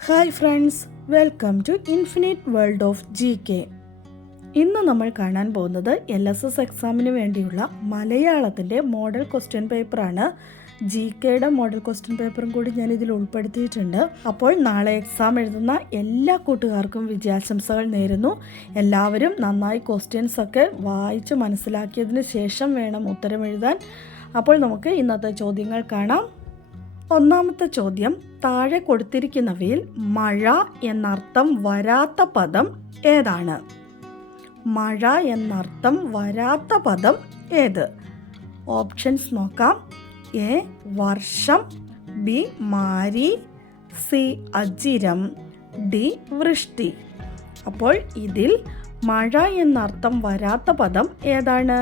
Hi friends, welcome to infinite world of GK. ഇന്ന് നമ്മൾ കാണാൻ പോകുന്നത് LSS എക്സാമിന് വേണ്ടിയുള്ള മലയാളത്തിൻ്റെ മോഡൽ ക്വസ്റ്റ്യൻ പേപ്പറാണ്. GKയുടെ മോഡൽ ക്വസ്റ്റ്യൻ പേപ്പറും കൂടി ഞാൻ ഇതിൽ ഉൾപ്പെടുത്തിയിട്ടുണ്ട്. അപ്പോൾ നാളെ എക്സാം എഴുതുന്ന എല്ലാ കൂട്ടുകാർക്കും വിജയാശംസകൾ നേരുന്നു. എല്ലാവരും നന്നായി ക്വസ്റ്റ്യൻസ് ഒക്കെ വായിച്ച് മനസ്സിലാക്കിയതിന് ശേഷം വേണം ഉത്തരം എഴുതാൻ. അപ്പോൾ നമുക്ക് ഇന്നത്തെ ചോദ്യങ്ങൾ കാണാം. ഒന്നാമത്തെ ചോദ്യം, താഴെ കൊടുത്തിരിക്കുന്നവയിൽ മഴ എന്നർത്ഥം വരാത്ത പദം ഏതാണ്? മഴ എന്നർത്ഥം വരാത്ത പദം ഏത്? ഓപ്ഷൻസ് നോക്കാം. എ വർഷം, ബി മാരി, സി അജിരം, ഡി വൃഷ്ടി. അപ്പോൾ ഇതിൽ മഴ എന്നർത്ഥം വരാത്ത പദം ഏതാണ്?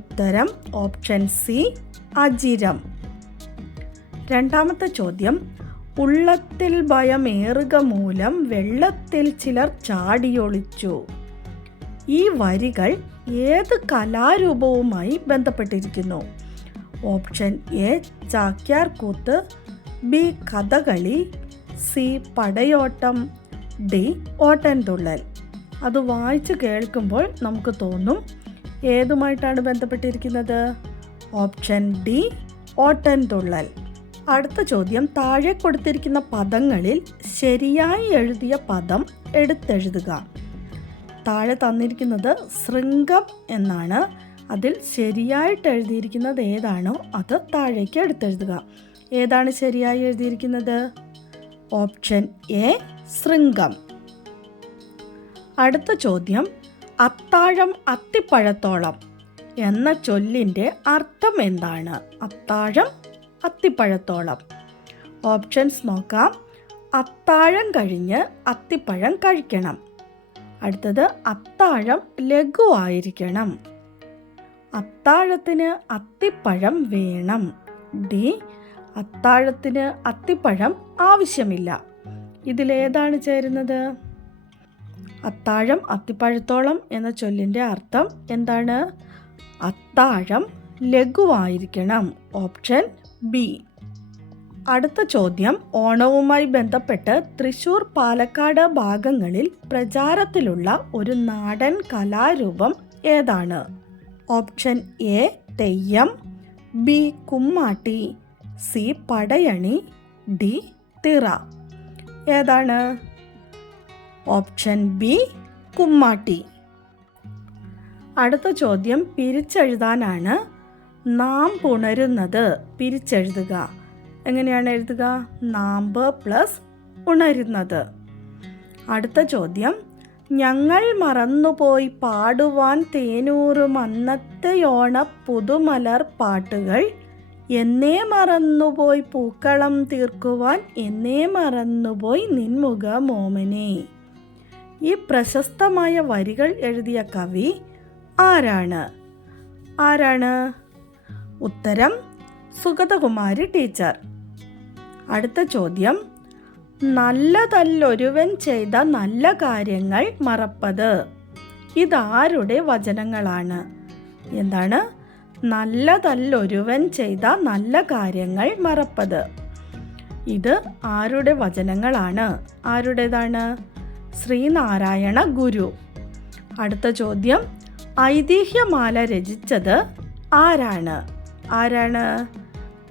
ഉത്തരം ഓപ്ഷൻ സി അജിരം. രണ്ടാമത്തെ ചോദ്യം, ഉള്ളത്തിൽ ഭയമേറുക മൂലം വെള്ളത്തിൽ ചിലർ ചാടിയൊളിച്ചു. ഈ വരികൾ ഏത് കലാരൂപവുമായി ബന്ധപ്പെട്ടിരിക്കുന്നു? Option A Chakyar Koothu, B Kathakali, C പടയോട്ടം, ഡി ഓട്ടൻതുള്ളൽ. അത് വായിച്ച് കേൾക്കുമ്പോൾ നമുക്ക് തോന്നും ഏതുമായിട്ടാണ് ബന്ധപ്പെട്ടിരിക്കുന്നത്? Option D Ottamthullal. അടുത്ത ചോദ്യം, താഴെ കൊടുത്തിരിക്കുന്ന പദങ്ങളിൽ ശരിയായി എഴുതിയ പദം എടുത്തെഴുതുക. താഴെ തന്നിരിക്കുന്നത് ശൃംഗം എന്നാണ്. അതിൽ ശരിയായിട്ട് എഴുതിയിരിക്കുന്നത് ഏതാണോ അത് താഴേക്ക് എടുത്തെഴുതുക. ഏതാണ് ശരിയായി എഴുതിയിരിക്കുന്നത്? ഓപ്ഷൻ എ ശൃംഗം. അടുത്ത ചോദ്യം, അത്താഴം അത്തിപ്പഴത്തോളം എന്ന ചൊല്ലിൻ്റെ അർത്ഥം എന്താണ്? അത്താഴം അത്തിപ്പഴത്തോളം. ഓപ്ഷൻസ് നോക്കാം. അത്താഴം കഴിഞ്ഞ് അത്തിപ്പഴം കഴിക്കണം. അടുത്തത്, അത്താഴം ലഘുവായിരിക്കണം. അത്താഴത്തിന് അത്തിപ്പഴം വേണം. ഡി അത്താഴത്തിന് അത്തിപ്പഴം ആവശ്യമില്ല. ഇതിലേതാണ് ചേരുന്നത്? അത്താഴം അത്തിപ്പഴത്തോളം എന്ന ചൊല്ലിൻ്റെ അർത്ഥം എന്താണ്? അത്താഴം ലഘുവായിരിക്കണം. Option B. അടുത്ത ചോദ്യം, ഓണവുമായി ബന്ധപ്പെട്ട് തൃശ്ശൂർ, പാലക്കാട് ഭാഗങ്ങളിൽ പ്രചാരത്തിലുള്ള ഒരു നാടൻ കലാരൂപം ഏതാണ്? Option A Theyyam, B Kummatti, C Padayani, D Thira. ഏതാണ്? Option B Kummatti. അടുത്ത ചോദ്യം പിരിച്ചെഴുതാനാണ്. നാം പുണരുന്നത് പിരിച്ചെഴുതുക. എങ്ങനെയാണ് എഴുതുക? നാമ്പ് പ്ലസ് ഉണരുന്നത്. അടുത്ത ചോദ്യം, ഞങ്ങൾ മറന്നുപോയി പാടുവാൻ തേനൂറും അന്നത്തെയോണ പുതുമലർ പാട്ടുകൾ, എന്നേ മറന്നുപോയി പൂക്കളം തീർക്കുവാൻ, എന്നേ മറന്നുപോയി നിൻമുഖ മോമനെ. ഈ പ്രശസ്തമായ വരികൾ എഴുതിയ കവി ആരാണ്? ഉത്തരം സുഗതകുമാരി ടീച്ചർ. അടുത്ത ചോദ്യം, നല്ലതല്ലൊരുവൻ ചെയ്ത നല്ല കാര്യങ്ങൾ മറപ്പത്. ഇതാരുടെ വചനങ്ങളാണ്? എന്താണ്? നല്ലതല്ലൊരുവൻ ചെയ്ത നല്ല കാര്യങ്ങൾ മറപ്പത്. ഇത് ആരുടെ വചനങ്ങളാണ്? ആരുടേതാണ്? ശ്രീനാരായണ ഗുരു. അടുത്ത ചോദ്യം, ഐതിഹ്യമാല രചിച്ചത് ആരാണ്?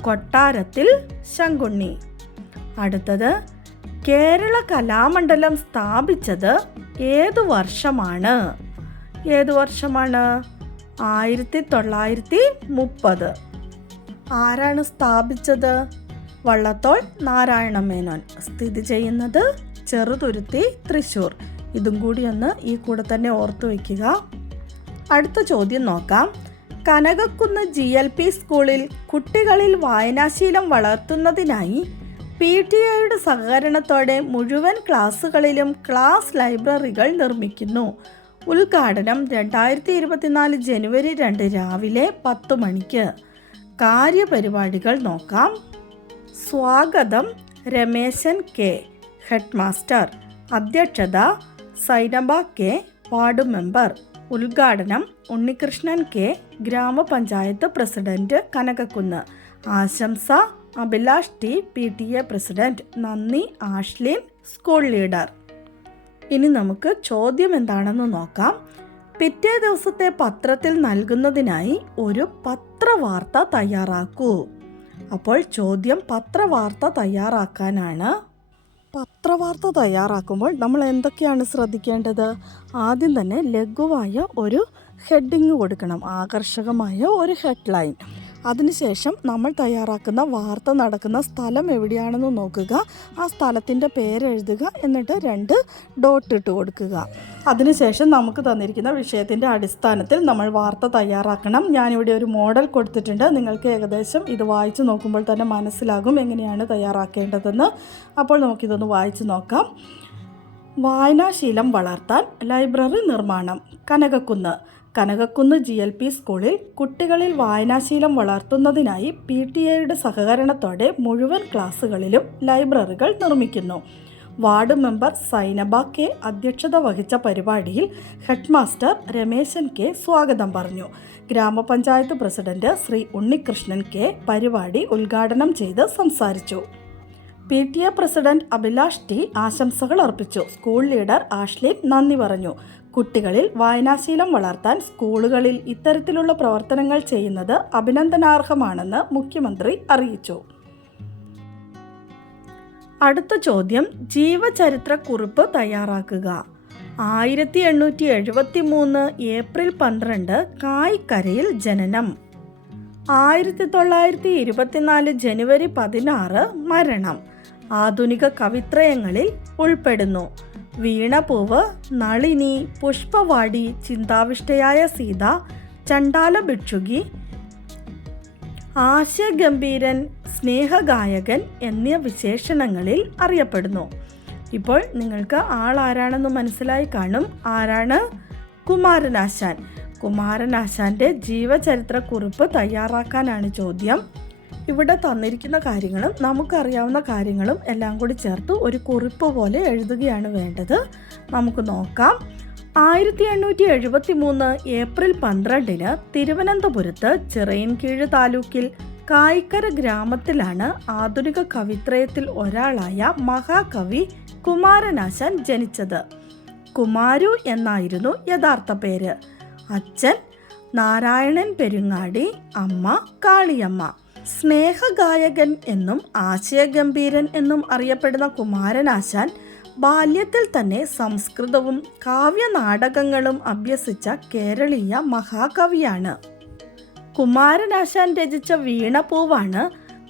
കൊട്ടാരത്തിൽ ശങ്കുണ്ണി. അടുത്തത്, കേരള കലാമണ്ഡലം സ്ഥാപിച്ചത് ഏതു വർഷമാണ്? 1930. ആരാണ് സ്ഥാപിച്ചത്? വള്ളത്തോൾ നാരായണ മേനോൻ. സ്ഥിതി ചെയ്യുന്നത് ചെറുതുരുത്തി, തൃശ്ശൂർ. ഇതും കൂടി ഒന്ന് ഈ കൂടെ തന്നെ ഓർത്തു വയ്ക്കുക. അടുത്ത ചോദ്യം നോക്കാം. കനകക്കുന്ന് GLP സ്കൂളിൽ കുട്ടികളിൽ വായനാശീലം വളർത്തുന്നതിനായി PTA സഹകരണത്തോടെ മുഴുവൻ ക്ലാസ്സുകളിലും ക്ലാസ് ലൈബ്രറികൾ നിർമ്മിക്കുന്നു. ഉദ്ഘാടനം 2024 ജനുവരി 2 രാവിലെ 10 മണിക്ക്. കാര്യപരിപാടികൾ നോക്കാം. സ്വാഗതം രമേശൻ കെ, ഹെഡ് മാസ്റ്റർ. അധ്യക്ഷത സൈനബ കെ, വാർഡ് മെമ്പർ. ഉദ്ഘാടനം ഉണ്ണികൃഷ്ണൻ കെ, ഗ്രാമപഞ്ചായത്ത് പ്രസിഡന്റ്, കനകക്കുന്ന്. ആശംസ അഭിലാഷ് ടി, PTA പ്രസിഡന്റ്. നന്ദി ആഷ്ലിൻ, സ്കൂൾ ലീഡർ. ഇനി നമുക്ക് ചോദ്യം എന്താണെന്ന് നോക്കാം. പിറ്റേ ദിവസത്തെ പത്രത്തിൽ നൽകുന്നതിനായി ഒരു പത്രവാർത്ത തയ്യാറാക്കൂ. അപ്പോൾ ചോദ്യം പത്രവാർത്ത തയ്യാറാക്കാനാണ്. പത്രവാർത്ത തയ്യാറാക്കുമ്പോൾ നമ്മൾ എന്തൊക്കെയാണ് ശ്രദ്ധിക്കേണ്ടത്? ആദ്യം തന്നെ ലഘുവായ ഒരു ഹെഡിങ് കൊടുക്കണം, ആകർഷകമായ ഒരു ഹെഡ്ലൈൻ. അതിനുശേഷം നമ്മൾ തയ്യാറാക്കുന്ന വാർത്ത നടക്കുന്ന സ്ഥലം എവിടെയാണെന്ന് നോക്കുക, ആ സ്ഥലത്തിൻ്റെ പേരെഴുതുക, എന്നിട്ട് 2 ഡോട്ട് ഇട്ട് കൊടുക്കുക. അതിനുശേഷം നമുക്ക് തന്നിരിക്കുന്ന വിഷയത്തിൻ്റെ അടിസ്ഥാനത്തിൽ നമ്മൾ വാർത്ത തയ്യാറാക്കണം. ഞാനിവിടെ ഒരു മോഡൽ കൊടുത്തിട്ടുണ്ട്. നിങ്ങൾക്ക് ഏകദേശം ഇത് വായിച്ച് നോക്കുമ്പോൾ തന്നെ മനസ്സിലാകും എങ്ങനെയാണ് തയ്യാറാക്കേണ്ടതെന്ന്. അപ്പോൾ നമുക്കിതൊന്ന് വായിച്ച് നോക്കാം. വായനാശീലം വളർത്താൻ ലൈബ്രറി നിർമ്മാണം. കനകക്കുന്ന് GLP സ്കൂളിൽ കുട്ടികളിൽ വായനാശീലം വളർത്തുന്നതിനായി PTA സഹകരണത്തോടെ മുഴുവൻ ക്ലാസ്സുകളിലും ലൈബ്രറികൾ നിർമ്മിക്കുന്നു. വാർഡ് മെമ്പർ സൈനബ K അധ്യക്ഷത വഹിച്ച പരിപാടിയിൽ ഹെഡ്മാസ്റ്റർ രമേശൻ K സ്വാഗതം പറഞ്ഞു. ഗ്രാമപഞ്ചായത്ത് പ്രസിഡന്റ് ശ്രീ ഉണ്ണികൃഷ്ണൻ K പരിപാടി ഉദ്ഘാടനം ചെയ്ത് സംസാരിച്ചു. PTA പ്രസിഡന്റ് അഭിലാഷ് ടി ആശംസകൾ അർപ്പിച്ചു. സ്കൂൾ ലീഡർ ആഷ്ലിൻ നന്ദി പറഞ്ഞു. കുട്ടികളിൽ വായനാശീലം വളർത്താൻ സ്കൂളുകളിൽ ഇത്തരത്തിലുള്ള പ്രവർത്തനങ്ങൾ ചെയ്യുന്നത് അഭിനന്ദനാർഹമാണെന്ന് മുഖ്യമന്ത്രി അറിയിച്ചു. അടുത്ത ചോദ്യം, ജീവചരിത്രക്കുറിപ്പ് തയ്യാറാക്കുക. 1873 ഏപ്രിൽ 12 കായിക്കരയിൽ ജനനം. 1924 ജനുവരി 16 മരണം. ആധുനിക കവിത്രയങ്ങളിൽ ഉൾപ്പെടുന്നു. വീണപൂവ്, നളിനി, പുഷ്പവാടി, ചിന്താവിഷ്ടയായ സീത, ചണ്ടാല ഭിക്ഷുകി, ആശയഗംഭീരൻ, സ്നേഹഗായകൻ എന്നീ വിശേഷണങ്ങളിൽ അറിയപ്പെടുന്നു. ഇപ്പോൾ നിങ്ങൾക്ക് ആളാരാണെന്ന് മനസ്സിലായി കാണും. ആരാണ്? കുമാരനാശാൻ. കുമാരനാശാൻ്റെ ജീവചരിത്രക്കുറിപ്പ് തയ്യാറാക്കാനാണ് ചോദ്യം. ഇവിടെ തന്നിരിക്കുന്ന കാര്യങ്ങളും നമുക്കറിയാവുന്ന കാര്യങ്ങളും എല്ലാം കൂടി ചേർത്ത് ഒരു കുറിപ്പ് പോലെ എഴുതുകയാണ് വേണ്ടത്. നമുക്ക് നോക്കാം. 1873 ഏപ്രിൽ 12 തിരുവനന്തപുരത്ത് ചിറയൻകീഴ് താലൂക്കിൽ കായിക്കര ഗ്രാമത്തിലാണ് ആധുനിക കവിത്രയത്തിൽ ഒരാളായ മഹാകവി കുമാരനാശാൻ ജനിച്ചത്. കുമാരു എന്നായിരുന്നു യഥാർത്ഥ പേര്. അച്ഛൻ നാരായണൻ പെരുങ്ങാടി, അമ്മ കാളിയമ്മ. സ്നേഹഗായകൻ എന്നും ആശയഗംഭീരൻ എന്നും അറിയപ്പെടുന്ന കുമാരനാശാൻ ബാല്യത്തിൽ തന്നെ സംസ്കൃതവും കാവ്യനാടകങ്ങളും അഭ്യസിച്ച കേരളീയ മഹാകവിയാണ്. കുമാരനാശാൻ രചിച്ച വീണപൂവാണ്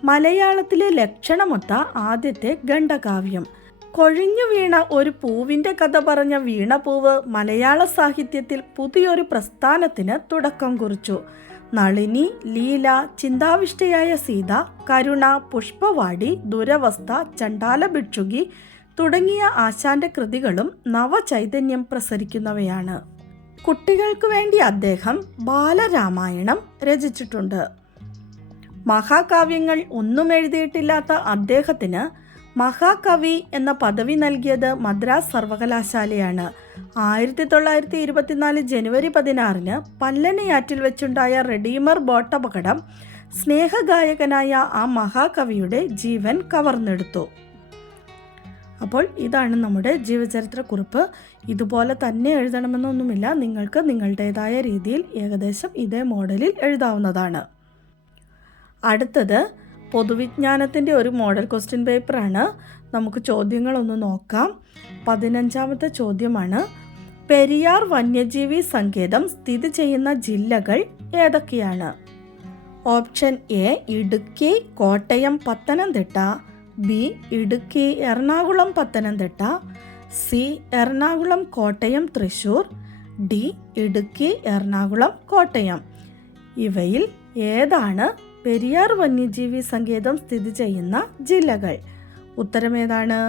മലയാളത്തിലെ ലക്ഷണമൊത്ത ആദ്യത്തെ ഖണ്ഡകാവ്യം. കൊഴിഞ്ഞു വീണ ഒരു പൂവിൻ്റെ കഥ പറഞ്ഞ വീണപൂവ് മലയാള സാഹിത്യത്തിൽ പുതിയൊരു പ്രസ്ഥാനത്തിന് തുടക്കം കുറിച്ചു. നളിനി, ലീല, ചിന്താവിഷ്ടയായ സീത, കരുണ, പുഷ്പവാടി, ദുരവസ്ഥ, ചണ്ടാല ഭിക്ഷുകി തുടങ്ങിയ ആശാന്റെ കൃതികളും നവചൈതന്യം പ്രസരിക്കുന്നവയാണ്. കുട്ടികൾക്ക് വേണ്ടി അദ്ദേഹം ബാലരാമായണം രചിച്ചിട്ടുണ്ട്. മഹാകാവ്യങ്ങൾ ഒന്നും എഴുതിയിട്ടില്ലാത്ത അദ്ദേഹത്തിന് മഹാകവി എന്ന പദവി നൽകിയത് മദ്രാസ് സർവകലാശാലയാണ്. 1924 ജനുവരി 16 പല്ലനയാറ്റിൽ വെച്ചുണ്ടായ റെഡീമർ ബോട്ടപകടം സ്നേഹഗായകനായ ആ മഹാകവിയുടെ ജീവൻ കവർന്നെടുത്തു. അപ്പോൾ ഇതാണ് നമ്മുടെ ജീവചരിത്രക്കുറിപ്പ്. ഇതുപോലെ തന്നെ എഴുതണമെന്നൊന്നുമില്ല, നിങ്ങൾക്ക് നിങ്ങളുടേതായ രീതിയിൽ ഏകദേശം ഇതേ മോഡലിൽ എഴുതാവുന്നതാണ്. അടുത്തത് പൊതുവിജ്ഞാനത്തിൻ്റെ ഒരു മോഡൽ ക്വസ്റ്റ്യൻ പേപ്പറാണ്. നമുക്ക് ചോദ്യങ്ങളൊന്ന് നോക്കാം. 15ാമത്തെ ചോദ്യമാണ്, പെരിയാർ വന്യജീവി സങ്കേതം സ്ഥിതി ചെയ്യുന്ന ജില്ലകൾ ഏതൊക്കെയാണ്? Option A Idukki, Kottayam, Pathanamthitta. B Idukki, Ernakulam, Pathanamthitta. C Ernakulam, Kottayam, Thrissur. D Idukki, Ernakulam, Kottayam. ഇവയിൽ ഏതാണ് പെരിയാർ വന്യജീവി സങ്കേതം സ്ഥിതി ചെയ്യുന്ന ജില്ലകൾ? ഉത്തരമേതാണ്?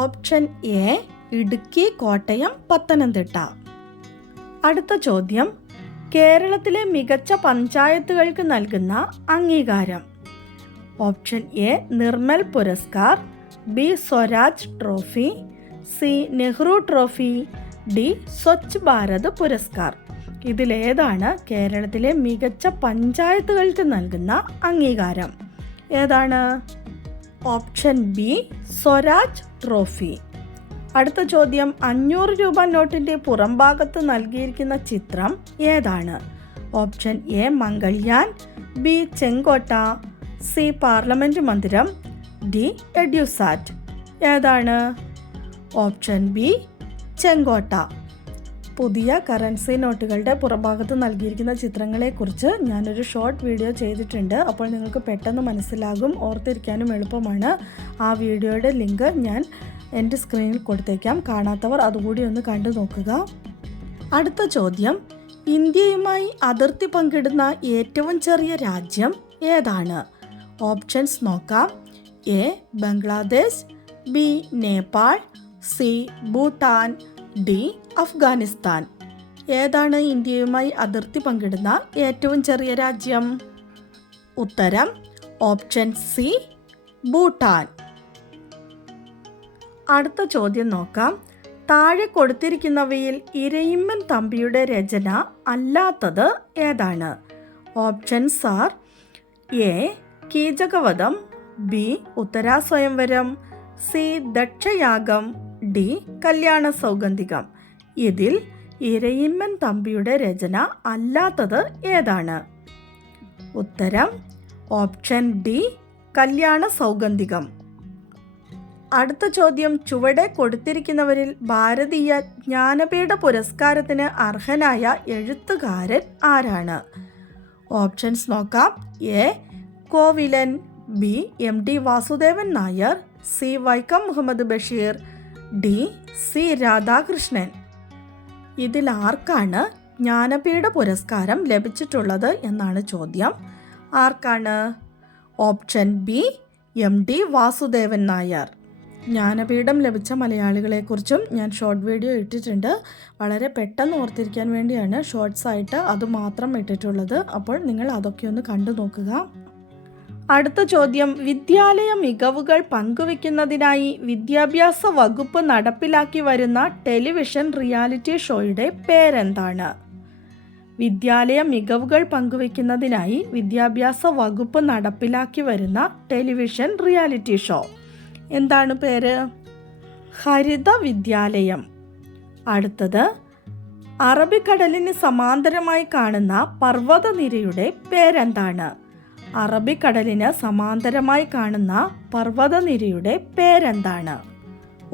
Option A Idukki, Kottayam, Pathanamthitta. അടുത്ത ചോദ്യം, കേരളത്തിലെ മികച്ച പഞ്ചായത്തുകൾക്ക് നൽകുന്ന അംഗീകാരം. Option A Nirmal Puraskar. B Swaraj trophy. C Nehru trophy. D Swachh Bharat Puraskar. ഇതിലേതാണ് കേരളത്തിലെ മികച്ച പഞ്ചായത്തുകൾക്ക് നൽകുന്ന അംഗീകാരം? ഏതാണ്? Option B Swaraj trophy. അടുത്ത ചോദ്യം, 500 രൂപ നോട്ടിൻ്റെ പുറംഭാഗത്ത് നൽകിയിരിക്കുന്ന ചിത്രം ഏതാണ്? ഓപ്ഷൻ എ മംഗൾയാൻ, ബി ചെങ്കോട്ട, സി പാർലമെൻറ്റ് മന്ദിരം, ഡി എഡ്യൂസാറ്റ്. ഏതാണ്? ഓപ്ഷൻ ബി ചെങ്കോട്ട. പുതിയ കറൻസി നോട്ടുകളുടെ പുറംഭാഗത്ത് നൽകിയിരിക്കുന്ന ചിത്രങ്ങളെക്കുറിച്ച് ഞാനൊരു ഷോർട്ട് വീഡിയോ ചെയ്തിട്ടുണ്ട്. അപ്പോൾ നിങ്ങൾക്ക് പെട്ടെന്ന് മനസ്സിലാകും, ഓർത്തിരിക്കാനും എളുപ്പമാണ്. ആ വീഡിയോയുടെ ലിങ്ക് ഞാൻ എൻ്റെ സ്ക്രീനിൽ കൊടുത്തേക്കാം. കാണാത്തവർ അതുകൂടി ഒന്ന് കണ്ടു നോക്കുക. അടുത്ത ചോദ്യം, ഇന്ത്യയുമായി അതിർത്തി പങ്കിടുന്ന ഏറ്റവും ചെറിയ രാജ്യം ഏതാണ്? ഓപ്ഷൻസ് നോക്കാം. A Bangladesh, B Nepal, C Bhutan, D Afghanistan. ഏതാണ് ഇന്ത്യയുമായി അതിർത്തി പങ്കിടുന്ന ഏറ്റവും ചെറിയ രാജ്യം? ഉത്തരം ഓപ്ഷൻ സി ഭൂട്ടാൻ. അടുത്ത ചോദ്യം നോക്കാം. താഴെ കൊടുത്തിരിക്കുന്നവയിൽ ഇരയിമ്മൻ തമ്പിയുടെ രചന അല്ലാത്തത് ഏതാണ്? Options are A Keechakavadham, B Uttaraswayamvaram, C Dakshayagam, D Kalyana Saugandhikam. ഇതിൽ ഇരയിമ്മൻ തമ്പിയുടെ രചന അല്ലാത്തത് ഏതാണ്? ഉത്തരം ഓപ്ഷൻ ഡി കല്യാണ സൗഗന്ധികം. അടുത്ത ചോദ്യം, ചുവടെ കൊടുത്തിരിക്കുന്നവരിൽ ഭാരതീയ ജ്ഞാനപീഠ പുരസ്കാരത്തിന് അർഹനായ എഴുത്തുകാരൻ ആരാണ്? ഓപ്ഷൻസ് നോക്കാം. A Kovilan, B M T Vasudevan Nair, C Vaikom Muhammad Basheer, D C Radhakrishnan. ഇതിൽ ആർക്കാണ് ജ്ഞാനപീഠ പുരസ്കാരം ലഭിച്ചിട്ടുള്ളത് എന്നാണ് ചോദ്യം. ആർക്കാണ്? Option B M T Vasudevan Nair. Jnanpith ലഭിച്ച മലയാളികളെക്കുറിച്ചും ഞാൻ ഷോർട്ട് വീഡിയോ ഇട്ടിട്ടുണ്ട്. വളരെ പെട്ടെന്ന് ഓർത്തിരിക്കാൻ വേണ്ടിയാണ് ഷോർട്സ് ആയിട്ട് അതുമാത്രം ഇട്ടിട്ടുള്ളത്. അപ്പോൾ നിങ്ങൾ അതൊക്കെ ഒന്ന് കണ്ടു നോക്കുക. അടുത്ത ചോദ്യം, വിദ്യാലയ മികവുകൾ പങ്കുവയ്ക്കുന്നതിനായി വിദ്യാഭ്യാസ വകുപ്പ് നടപ്പിലാക്കി വരുന്ന ടെലിവിഷൻ റിയാലിറ്റി ഷോയുടെ പേരെന്താണ്? വിദ്യാലയ മികവുകൾ പങ്കുവയ്ക്കുന്നതിനായി വിദ്യാഭ്യാസ വകുപ്പ് നടപ്പിലാക്കി വരുന്ന ടെലിവിഷൻ റിയാലിറ്റി ഷോ എന്താണ് പേര്? ഹരിത വിദ്യാലയം. അടുത്തത്, അറബിക്കടലിന് സമാന്തരമായി കാണുന്ന പർവ്വതനിരയുടെ പേരെന്താണ്? അറബിക്കടലിന് സമാന്തരമായി കാണുന്ന പർവ്വതനിരയുടെ പേരെന്താണ്?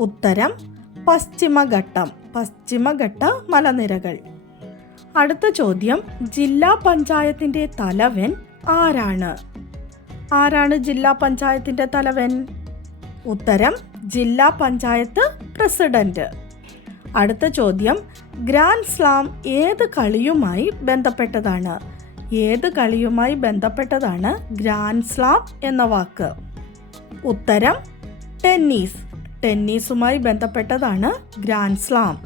ഉത്തരം പശ്ചിമഘട്ടം, പശ്ചിമഘട്ട മലനിരകൾ. അടുത്ത ചോദ്യം, ജില്ലാ പഞ്ചായത്തിൻ്റെ തലവൻ ആരാണ്? ആരാണ് ജില്ലാ പഞ്ചായത്തിൻ്റെ തലവൻ? ഉത്തരം ജില്ലാ പഞ്ചായത്ത് പ്രസിഡന്റ്. അടുത്ത ചോദ്യം, ഗ്രാൻഡ് സ്ലാം ഏത് കളിയുമായി ബന്ധപ്പെട്ടതാണ്? ഏത് കളിയുമായി ബന്ധപ്പെട്ടതാണ് ഗ്രാൻഡ് സ്ലാം എന്ന വാക്ക്? ഉത്തരം ടെന്നീസ്. ടെന്നീസുമായി ബന്ധപ്പെട്ടതാണ് ഗ്രാൻഡ് സ്ലാം.